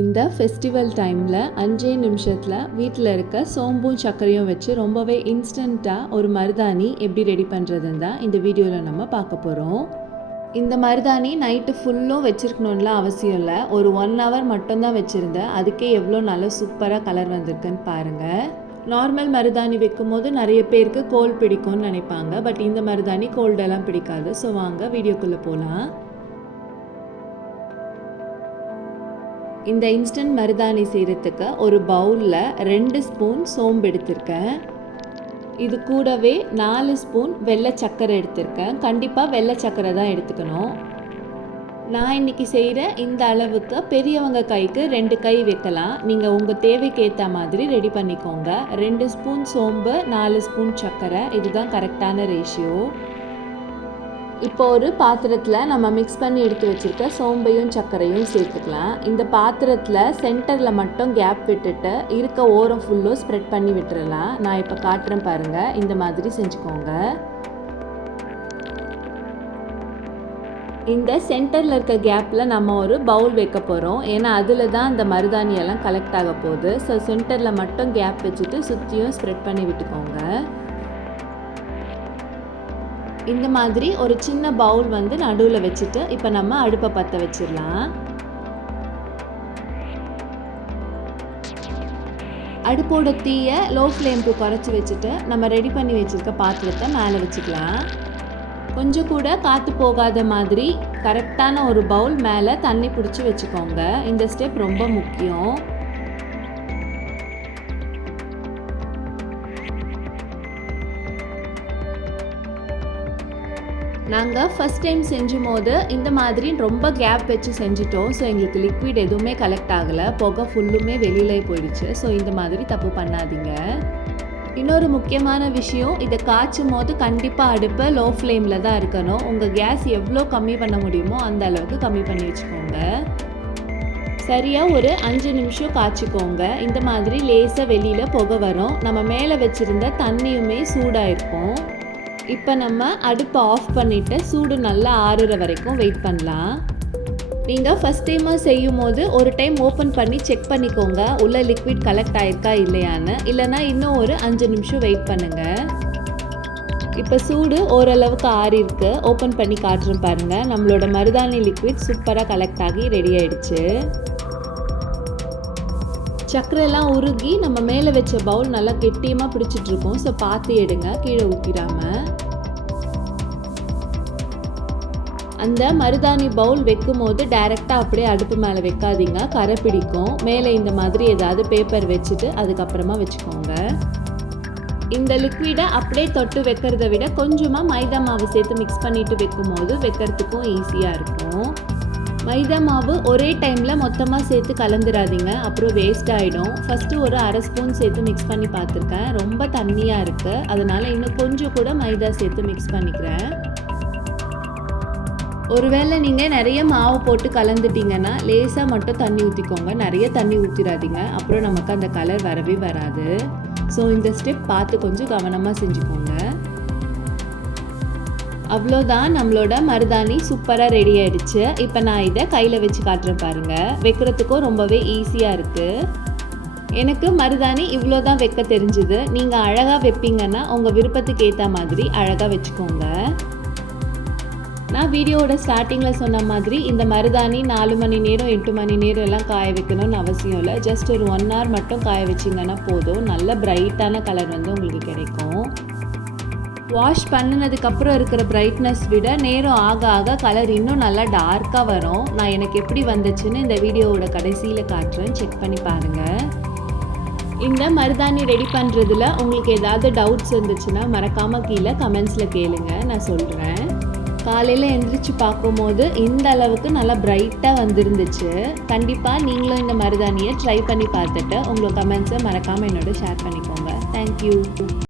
இந்த ஃபெஸ்டிவல் டைமில் 5 நிமிஷத்தில் வீட்டில் இருக்க சோம்பும் சர்க்கரையும் வச்சு ரொம்பவே இன்ஸ்டண்ட்டாக ஒரு மருதாணி எப்படி ரெடி பண்ணுறதுன்னு தான் இந்த வீடியோவில் நம்ம பார்க்க போகிறோம். இந்த மருதாணி நைட்டு ஃபுல்லும் வச்சுருக்கணும்லாம் அவசியம் இல்லை. ஒரு 1 hour மட்டும்தான் வச்சுருந்தேன். அதுக்கே எவ்வளோ நல்ல சூப்பராக கலர் வந்திருக்குன்னு பாருங்கள். நார்மல் மருதாணி வைக்கும் போது நிறைய பேருக்கு கோல்டு பிடிக்கும்னு நினைப்பாங்க. பட் இந்த மருதாணி கோல்டெல்லாம் பிடிக்காது. ஸோ வாங்க வீடியோக்குள்ளே போகலாம். இந்த இன்ஸ்டன்ட் மருதாணி செய்கிறதுக்கு ஒரு பவுலில் 2 ஸ்பூன் சோம்பு எடுத்திருக்கேன். இது கூடவே 4 ஸ்பூன் வெள்ளை சர்க்கரை எடுத்திருக்கேன். கண்டிப்பாக வெள்ளை சர்க்கரை தான் எடுத்துக்கணும். நான் இன்றைக்கி செய்கிற இந்த அளவுக்கு பெரியவங்க கைக்கு 2 கை வைக்கலாம். நீங்கள் உங்கள் தேவைக்கு ஏற்ற மாதிரி ரெடி பண்ணிக்கோங்க. 2 ஸ்பூன் சோம்பு, 4 ஸ்பூன் சர்க்கரை, இதுதான் கரெக்டான ரேஷியோ. இப்போ ஒரு பாத்திரத்தில் நம்ம மிக்ஸ் பண்ணி எடுத்து வச்சுருக்க சோம்பையும் சர்க்கரையும் சேர்த்துக்கலாம். இந்த பாத்திரத்தில் சென்டரில் மட்டும் கேப் விட்டுட்டு இருக்க ஓரம் ஃபுல்லும் ஸ்ப்ரெட் பண்ணி விட்டுறலாம். நான் இப்போ காட்டுறேன் பாருங்கள். இந்த மாதிரி செஞ்சுக்கோங்க. இந்த சென்டரில் இருக்க கேப்பில் நம்ம ஒரு பவுல் வைக்க போகிறோம். ஏன்னா அதில் தான் இந்த மருதாணியெல்லாம் கலெக்ட் ஆக போகுது. ஸோ சென்டரில் மட்டும் கேப் வச்சுட்டு சுற்றியும் ஸ்ப்ரெட் பண்ணி விட்டுக்கோங்க. இந்த மாதிரி ஒரு சின்ன பவுல் நடுவில் வச்சுட்டு இப்போ நம்ம அடுப்பை பற்ற வச்சிடலாம். அடுப்போட தீயை லோ ஃப்ளேமுக்கு குறைச்சி வச்சுட்டு நம்ம ரெடி பண்ணி வச்சுருக்க பாத்திரத்தை மேலே வச்சுக்கலாம். கொஞ்சம் கூட காற்று போகாத மாதிரி கரெக்டான ஒரு பவுல் மேலே தண்ணி பிடிச்சி வச்சுக்கோங்க. இந்த ஸ்டெப் ரொம்ப முக்கியம். நாங்கள் ஃபஸ்ட் டைம் செஞ்சும் போது இந்த மாதிரி ரொம்ப கேப் வச்சு செஞ்சிட்டோம். ஸோ எங்களுக்கு லிக்விட் எதுவுமே கலெக்ட் ஆகலை. புகை ஃபுல்லுமே வெளியிலே போயிடுச்சு. ஸோ இந்த மாதிரி தப்பு பண்ணாதீங்க. இன்னொரு முக்கியமான விஷயம், இதை காய்ச்சும் போது கண்டிப்பாக அடுப்பை லோ ஃப்ளேமில் தான் இருக்கணும். உங்கள் கேஸ் எவ்வளோ கம்மி பண்ண முடியுமோ அந்த அளவுக்கு கம்மி பண்ணி வச்சுக்கோங்க. சரியாக ஒரு 5 நிமிஷம் காய்ச்சிக்கோங்க. இந்த மாதிரி லேசாக வெளியில் புகை வரும். நம்ம மேலே வச்சுருந்த தண்ணியுமே சூடாக இருக்கும். இப்போ நம்ம அடுப்பை ஆஃப் பண்ணிவிட்டு சூடு நல்லா ஆறுற வரைக்கும் வெயிட் பண்ணலாம். நீங்கள் ஃபஸ்ட் டைமாக செய்யும் போது ஒரு டைம் ஓப்பன் பண்ணி செக் பண்ணிக்கோங்க உள்ள லிக்விட் கலெக்ட் ஆயிருக்கா இல்லையான்னு. இல்லைனா இன்னும் ஒரு 5 நிமிஷம் வெயிட் பண்ணுங்கள். இப்போ சூடு ஓரளவுக்கு ஆறி இருக்கு. ஓப்பன் பண்ணி காட்டுறேன் பாருங்கள். நம்மளோட மருதாணி லிக்விட் சூப்பராக கலெக்ட் ஆகி ரெடி ஆயிடுச்சு. சர்க்கரையெல்லாம் உருகி நம்ம மேலே வச்ச பவுல் நல்லா கெட்டியமாக பிடிச்சிட்ருக்கோம். ஸோ பார்த்து எடுங்க, கீழே ஊற்றிடாமல். அந்த மருதாணி பவுல் வைக்கும் போது டைரெக்டாக அப்படியே அடுப்பு மேலே வைக்காதீங்க, கரை பிடிக்கும். மேலே இந்த மாதிரி ஏதாவது பேப்பர் வச்சுட்டு அதுக்கப்புறமா வச்சுக்கோங்க. இந்த லிக்விடை அப்படியே தொட்டு வைக்கிறத விட கொஞ்சமாக மைதா மாவு சேர்த்து மிக்ஸ் பண்ணிவிட்டு வைக்கும் போது வைக்கிறதுக்கும் ஈஸியாக இருக்கும். மைதா மாவு ஒரே டைமில் மொத்தமாக சேர்த்து கலந்துடாதீங்க, அப்புறம் வேஸ்ட் ஆகிடும். ஃபஸ்ட்டு ஒரு 1/2 ஸ்பூன் சேர்த்து மிக்ஸ் பண்ணி பார்த்துருக்கேன். ரொம்ப தண்ணியாக இருக்குது. அதனால் இன்னும் கொஞ்சம் கூட மைதா சேர்த்து மிக்ஸ் பண்ணிக்கிறேன். ஒருவேளை நீங்கள் நிறைய மாவு போட்டு கலந்துட்டிங்கன்னா லேசாக மட்டும் தண்ணி ஊற்றிக்கோங்க. நிறைய தண்ணி ஊற்றிடாதீங்க, அப்புறம் நமக்கு அந்த கலர் வரவே வராது. ஸோ இந்த ஸ்டெப் பார்த்து கொஞ்சம் கவனமாக செஞ்சுக்கோங்க. அவ்வளோதான், நம்மளோட மருதாணி சூப்பராக ரெடி ஆகிடுச்சு. இப்போ நான் இதை கையில் வச்சு காட்டுறேன் பாருங்கள். வைக்கிறதுக்கும் ரொம்பவே ஈஸியாக இருக்குது. எனக்கு மருதாணி இவ்வளோ தான் வைக்க தெரிஞ்சுது. நீங்கள் அழகாக வைப்பீங்கன்னா உங்கள் விருப்பத்துக்கு ஏற்ற மாதிரி அழகாக வச்சுக்கோங்க. நான் வீடியோவோட ஸ்டார்டிங்கில் சொன்ன மாதிரி இந்த மருதாணி 4 மணி நேரம் 8 மணி நேரம் எல்லாம் காய வைக்கணும்னு அவசியம் இல்லை. ஜஸ்ட் ஒரு 1 hour மட்டும் காய வச்சிங்கன்னா போதும். நல்ல பிரைட்டான கலர் உங்களுக்கு கிடைக்கும். வாஷ் பண்ணினதுக்கப்புறம் இருக்கிற பிரைட்னஸ் விட நேரம் ஆக ஆக கலர் இன்னும் நல்லா டார்க்காக வரும். நான் எனக்கு எப்படி வந்துச்சுன்னு இந்த வீடியோவோட கடைசியில் காட்டுறேன், செக் பண்ணி பாருங்கள். இந்த மருதாணி ரெடி பண்ணுறதுல உங்களுக்கு ஏதாவது டவுட்ஸ் இருந்துச்சுன்னா மறக்காமல் கீழே கமெண்ட்ஸில் கேளுங்க, நான் சொல்கிறேன். காலையில் எந்திரிச்சு பார்க்கும்போது இந்த அளவுக்கு நல்லா பிரைட்டாக வந்துருந்துச்சு. கண்டிப்பாக நீங்களும் இந்த மருதாணியை ட்ரை பண்ணி பார்த்துட்டு உங்களோட கமெண்ட்ஸை மறக்காமல் என்னோட ஷேர் பண்ணிக்கோங்க. தேங்க்யூ.